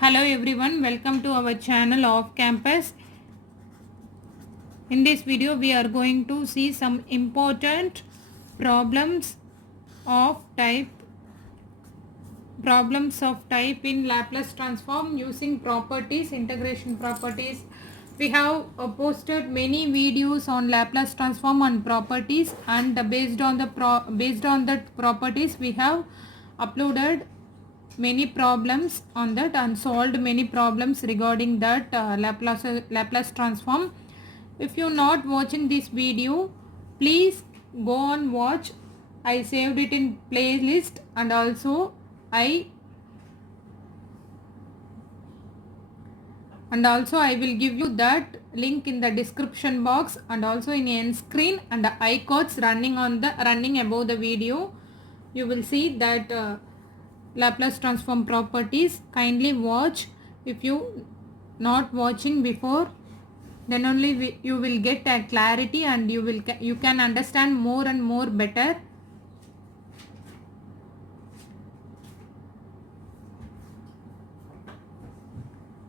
Hello everyone, welcome to our channel Off Campus. In this video we are going to see some important problems of type in Laplace transform using properties, integration properties. We have posted many videos on Laplace transform and properties, and based on the properties we have uploaded many problems on that and solved many problems regarding that Laplace transform. If you're not watching this video, please go and watch. I saved it in playlist, and also I will give you that link in the description box and also in end screen, and the icons running above the video. You will see that Laplace transform properties. Kindly watch. If you not watching before, then only you will get a clarity, and you can understand more and more better.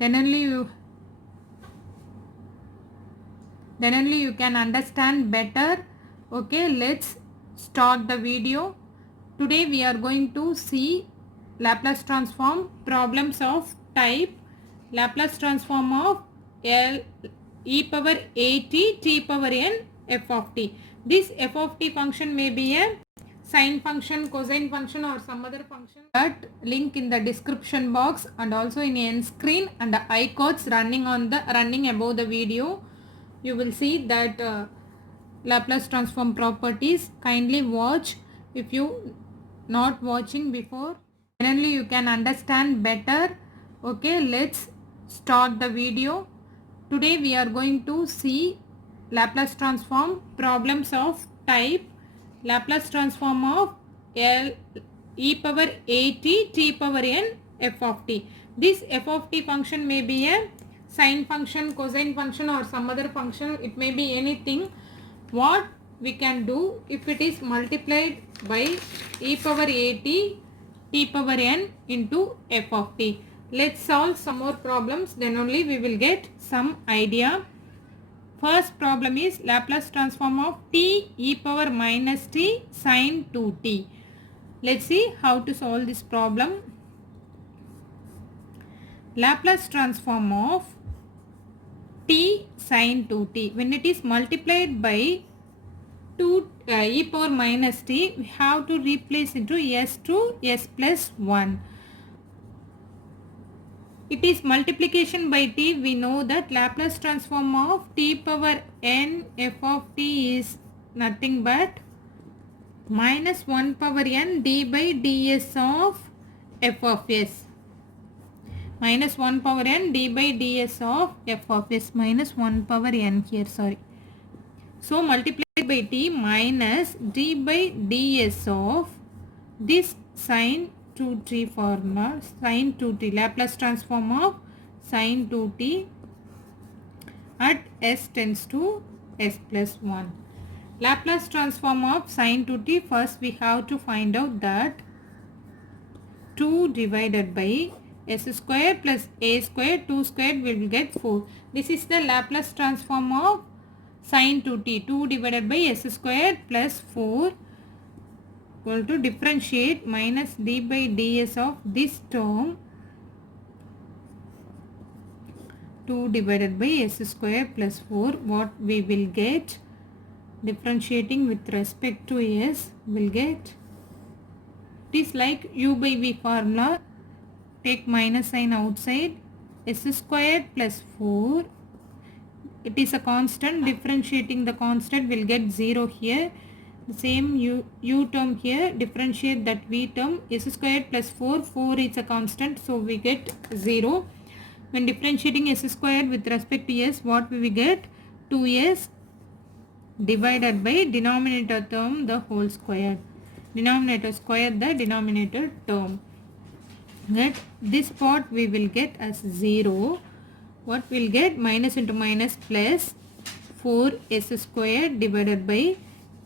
Then only you can understand better. Okay, let's start the video. Today we are going to see Laplace transform problems of type Laplace transform of L e power at t power n f of t. This f of t function may be a sine function, cosine function, or some other function. That link in the description box and also in end screen, and the icons running above the video. You will see that Laplace transform properties. Kindly watch. If you not watching before, then only you can understand better. Okay, let's start the video. Today we are going to see Laplace transform problems of type Laplace transform of L e power at t power n f of t. This f of t function may be a sine function, cosine function, or some other function. It may be anything. What we can do, if it is multiplied by e power at t power n into f of t. Let's solve some more problems, then only we will get some idea. First problem is Laplace transform of t e power minus t sine 2t. Let's see how to solve this problem. Laplace transform of t sine 2t. When it is multiplied by 2 e power minus t, we have to replace into s to s plus 1. It is multiplication by t. We know that Laplace transform of t power n f of t is nothing but minus 1 power n d by ds of f of s. Minus 1 power n d by ds of f of s. Minus 1 power n here, sorry. So multiplied by t minus d by ds of this sine 2t formula, sine 2t, Laplace transform of sine 2t at s tends to s plus 1. Laplace transform of sine 2t, first we have to find out that 2 divided by s square plus a square, 2 square will get 4. This is the Laplace transform of sine 2t, 2 divided by s square plus 4 equal to differentiate minus d by ds of this term, 2 divided by s square plus 4. What we will get, differentiating with respect to s, will get, it is like u by v formula. Take minus sign outside, s square plus 4, it is a constant, differentiating the constant will get 0 here. The same u term here, differentiate that v term, s square plus 4, 4 is a constant, so we get 0. When differentiating s square with respect to s, what we will get, 2s divided by denominator term the whole square, denominator square the denominator term. Get this part we will get as 0. What we'll get, minus into minus plus 4s square divided by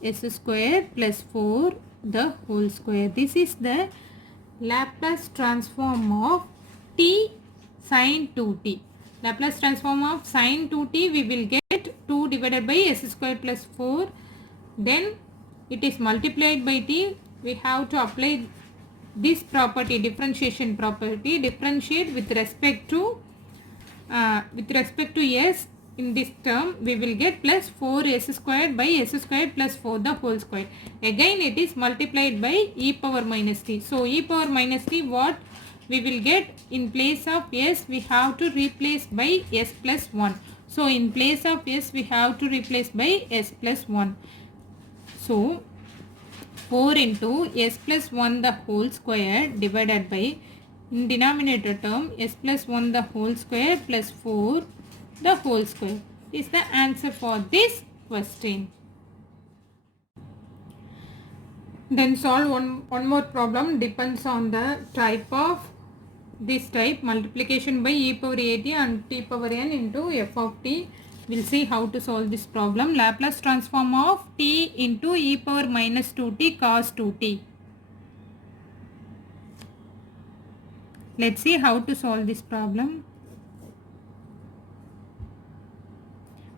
s square plus 4 the whole square. This is the Laplace transform of t sin 2t. Laplace transform of sin 2t, we will get 2 divided by s square plus 4. Then it is multiplied by t. We have to apply this property, differentiation property, differentiate with respect to s. In this term we will get plus 4s squared by s squared plus 4 the whole square. Again it is multiplied by e power minus t. So e power minus t, what we will get in place of s, we have to replace by s plus 1. So in place of s we have to replace by s plus 1. So 4 into s plus 1 the whole square divided by, in denominator term, s plus 1 the whole square plus 4 the whole square is the answer for this question. Then solve one more problem, depends on the type of this type, multiplication by e power at and t power n into f of t. We'll see how to solve this problem. Laplace transform of t into e power minus 2t cos 2t. Let's see how to solve this problem.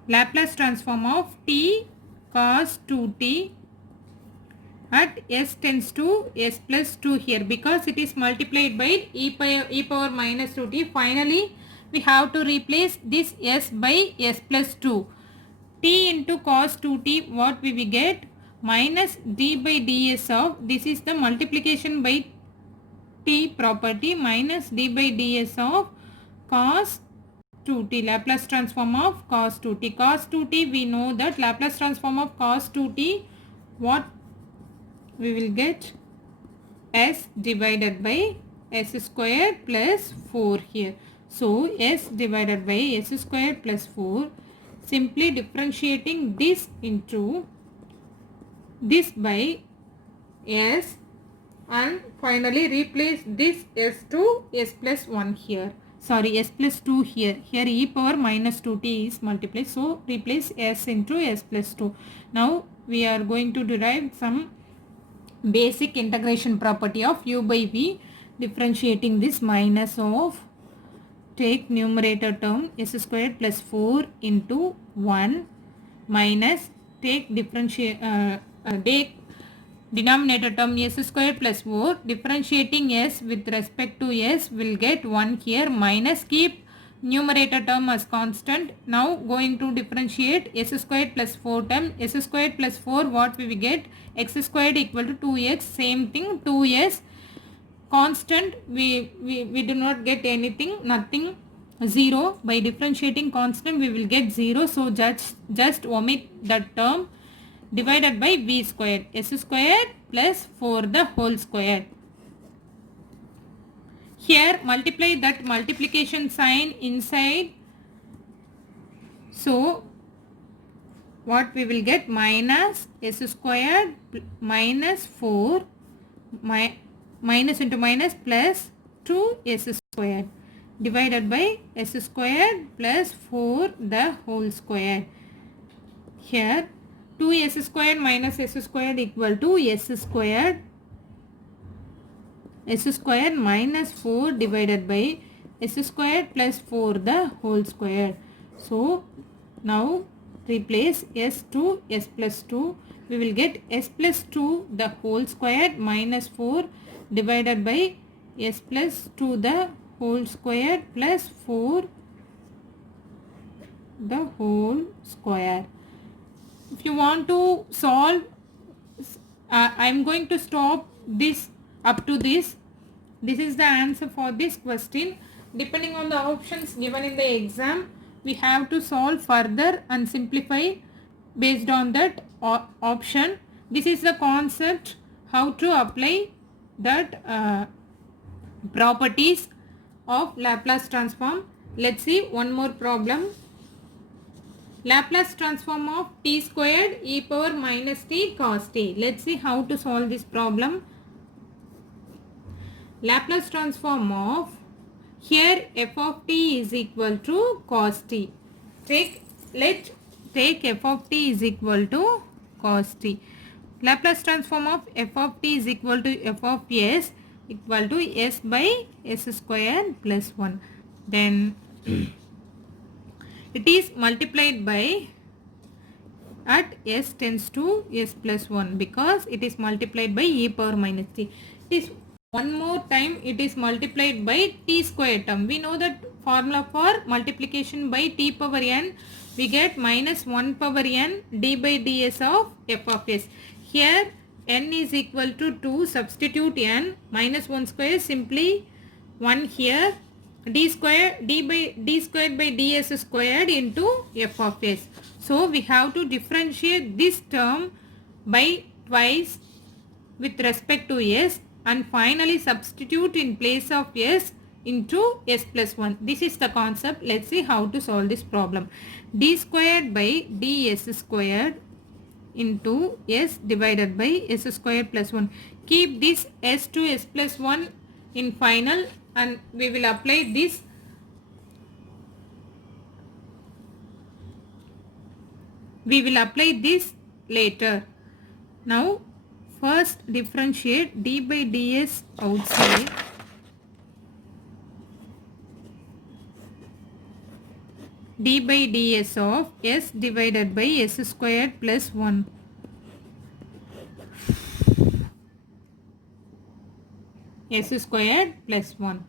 Laplace transform of t cos 2t at s tends to s plus 2 here, because it is multiplied by e power minus 2t. Finally, we have to replace this s by s plus 2. T into cos 2t, what we will get? Minus d by ds of, this is the multiplication by t property, minus d by ds of cos 2t, Laplace transform of cos 2t. Cos 2t, we know that Laplace transform of cos 2t, what we will get? S divided by s square plus 4 here. So s divided by s square plus 4, simply differentiating this into this by s, and finally replace this s to s plus 1 here. Sorry, s plus 2 here. Here e power minus 2t is multiplied. So replace s into s plus 2. Now we are going to derive some basic integration property of u by v, differentiating this minus of, take numerator term s squared plus 4 into 1 minus, take denominator term s squared plus 4, differentiating s with respect to s will get 1 here, minus, keep numerator term as constant. Now going to differentiate s squared plus 4 term, s squared plus 4, what we will get? X squared equal to 2x, same thing, 2s constant, we do not get anything, nothing, 0. By differentiating constant we will get 0. So just omit that term, divided by v squared, s squared plus 4 the whole square. Here multiply that multiplication sign inside. So what we will get? Minus s squared minus 4 minus into minus plus 2s squared divided by s squared plus 4 the whole square. Here 2s squared minus s squared equal to s squared minus 4 divided by s squared plus 4 the whole square. So now replace s to s plus 2. We will get s plus 2 the whole square minus 4 divided by s plus 2 the whole square plus 4 the whole square. If you want to solve, I am going to stop this up to this. This is the answer for this question. Depending on the options given in the exam, we have to solve further and simplify based on that option. This is the concept, how to apply that properties of Laplace transform. Let's see one more problem. Laplace transform of t squared e power minus t cos t. Let's see how to solve this problem. Laplace transform of, here f of t is equal to cos t. Let's take f of t is equal to cos t. Laplace transform of f of t is equal to f of s equal to s by s square plus 1. then it is multiplied by at s tends to s plus 1 because it is multiplied by e power minus t. It is one more time it is multiplied by t square term. We know that formula for multiplication by t power n, we get minus 1 power n d by ds of f of s. Here n is equal to 2, substitute n, minus 1 square, simply 1 here, d squared by ds squared into f of s. So we have to differentiate this term by twice with respect to s and finally substitute in place of s into s plus 1. This is the concept. Let's see how to solve this problem. D squared by ds squared into s divided by s squared plus 1. Keep this s to s plus 1 in final and we will apply this. We will apply this later. Now first differentiate d by ds outside. D by ds of s divided by s squared plus 1. S squared plus 1.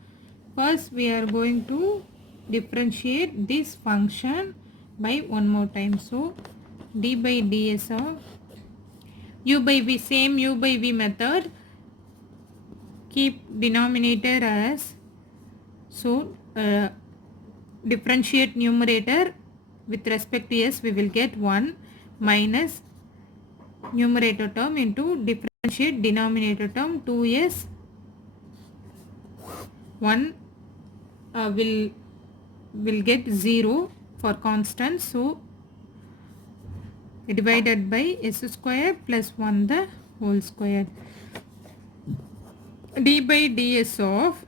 First we are going to differentiate this function by one more time. So d by ds of u by v, same u by v method, keep denominator as, so differentiate numerator with respect to s, we will get 1 minus numerator term into differentiate denominator term 2s, 1 will get 0 for constant, so divided by s square plus 1 the whole square. D by ds of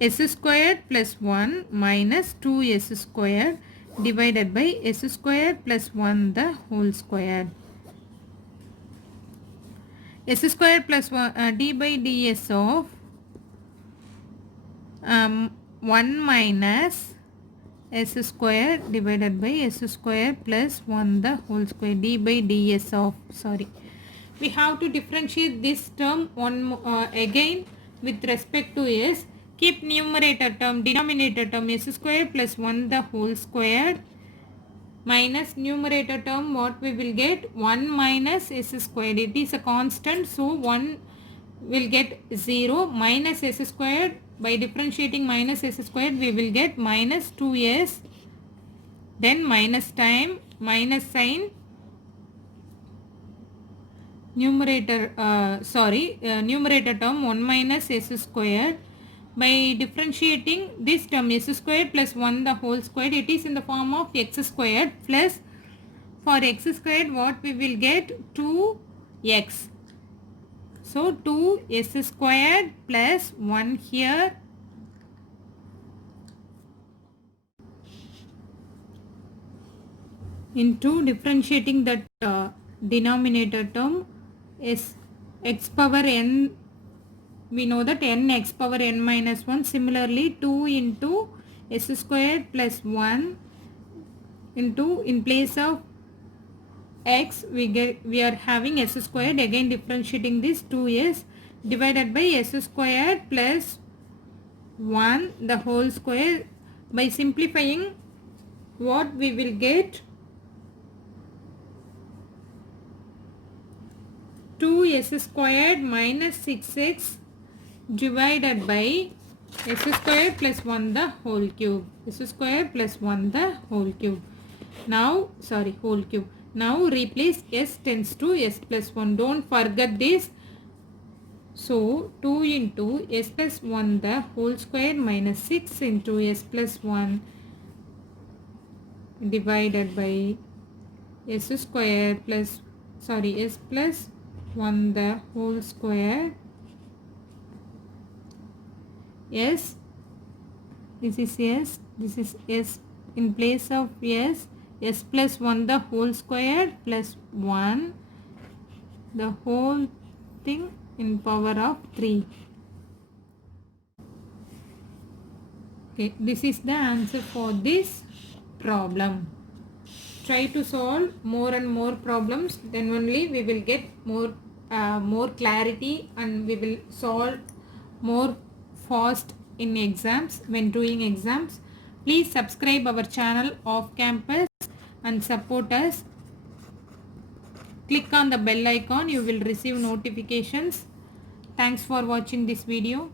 s squared plus 1 minus 2s squared divided by s squared plus 1 the whole square. S squared plus 1 d by ds of 1 minus s square divided by s square plus 1 the whole square, d by ds of, sorry, we have to differentiate this term again with respect to s. Keep numerator term, denominator term s square plus 1 the whole square minus numerator term, what we will get, 1 minus s squared, it is a constant, so 1 will get 0 minus s squared. By differentiating minus s squared we will get minus 2s, then minus time, minus sign, numerator numerator term 1 minus s squared. By differentiating this term s squared plus 1 the whole squared, it is in the form of x squared plus, for x squared what we will get, 2x. So 2s squared plus 1 here into differentiating that denominator term is x power n, we know that n x power n minus 1, similarly 2 into s squared plus 1 into, in place of x we are having s squared, again differentiating this 2s divided by s squared plus 1 the whole square. By simplifying what we will get, 2s squared minus 6x divided by s squared plus 1 the whole cube, s squared plus 1 the whole cube. Now whole cube. Now replace s tends to s plus 1, don't forget this. So 2 into s plus 1 the whole square minus 6 into s plus 1 divided by s square plus, s plus 1 the whole square. Yes, this is s, this is s, in place of s plus 1 the whole square plus 1 the whole thing in power of 3. Okay, this is the answer for this problem. Try to solve more and more problems, then only we will get more clarity and we will solve more fast in exams when doing exams. Please subscribe our channel Off Campus and support us. Click on the bell icon, you will receive notifications. Thanks for watching this video.